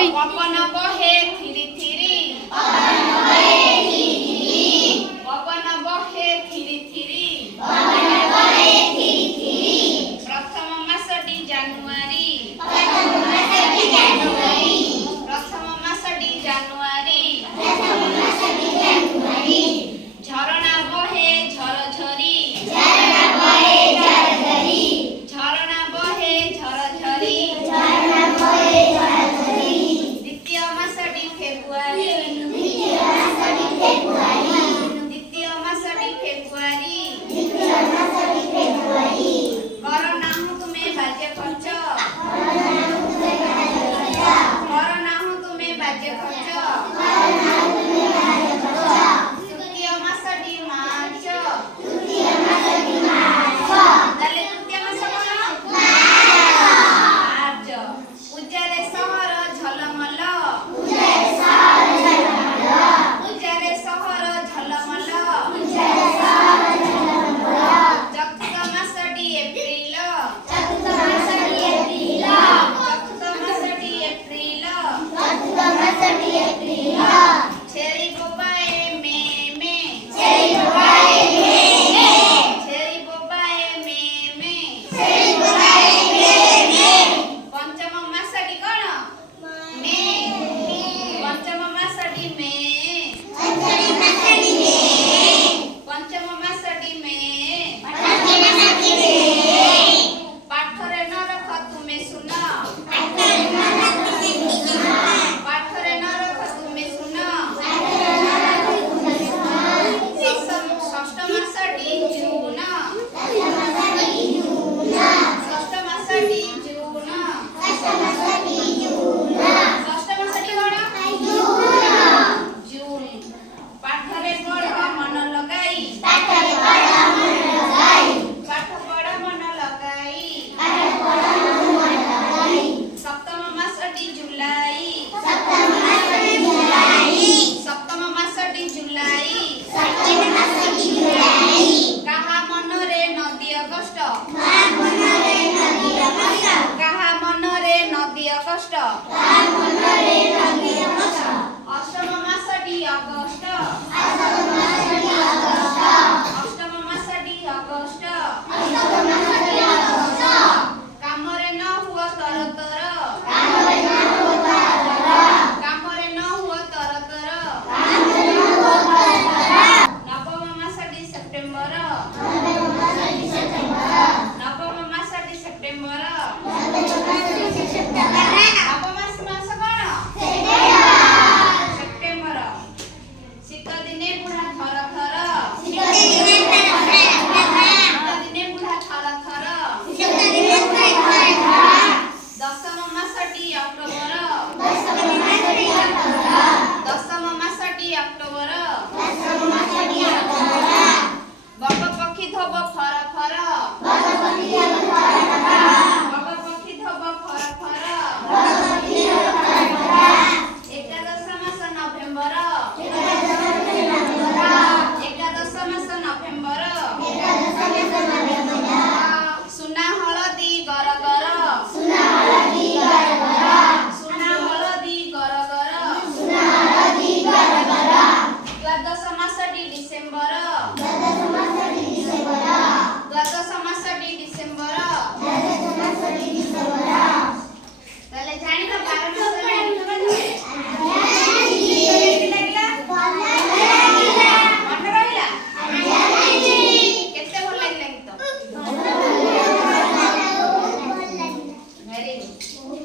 पवन बहे three three पवन बहे three three प्रथम मासटी जानुआरी प्रथम मासटी जानुआरी झरणा बहे झरझरी झरणा बहे झरझरी द्वितीय मासटी फेब्रुआरी द्वितीय मासटी फेब्रुआरी कर नाहु तुमे बाज्य खर्च कर नाहु तुमे बाज्य खर्च तृतीय मासटी मार्च ताले तृतीय मास कोन मार्च पूजारे सहर झलमल पूजारे सहर झलमल चतुर्थ मासटी एप्रिल चतुर्थ मासटी एप्रिल छेरी बोबाए मे छेरी बोबाए मे पंचम मासटी कोन मे पंचम मासटी मे पंचम मासटी मे पाठरे न रख तुमे सुन पाठरे न रख तुमे सुन षष्ठ मासटी जून षष्ठ मासटी जून षष्ठ मासटी कोन जून पाठरे पढ़ मन लगाई पाठ पढ़ मन लगाई सप्तम मासटी जुलाई सप्तम मासटी जुलाई काहा मनरे नदी कष्ट काहा मनरे नदी कष्ट अष्टम मासटी अगस्त अष्टम मासटी अगस्त कामरे न हुआ तरतर कामरे न हुआ तरतर नवम मासटी सेप्टेम्बर नवम मासटी सेप्टेम्बर नवम मास कोन सेप्टेम्बर शीत दिने बुढ़ा थर थर शीत दिने बुढ़ा थर थर दशम मासटी अक्टोबर दशम मासटी अक्टोबर बग पक्षी धोब फर फर बग पक्षी धोब फर फर एकादश मास नभेम्बर एकादश मास नभेम्बर सुना हलदी गर गर सुना हलदी गर गर द्वादश मासटी डिसेम्बर द्वादश मासटी डिसेम्बर ताले जानिलो 12 मास जानिलो मन रहिला केते भल लागला गीत वेरी गुड